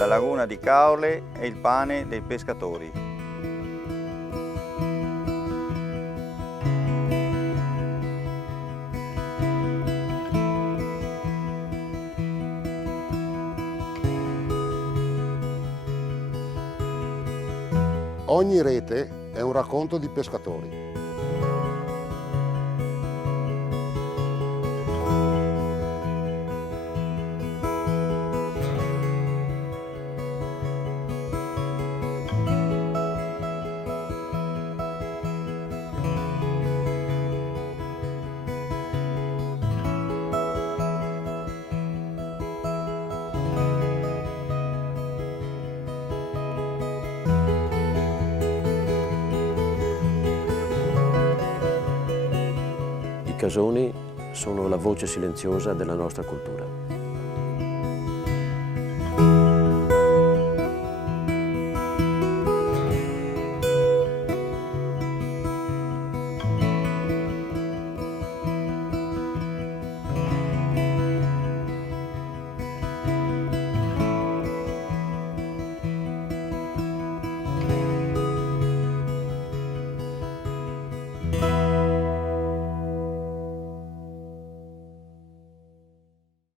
la laguna di Caorle è il pane dei pescatori. Ogni rete è un racconto di pescatori. I casoni sono la voce silenziosa della nostra cultura.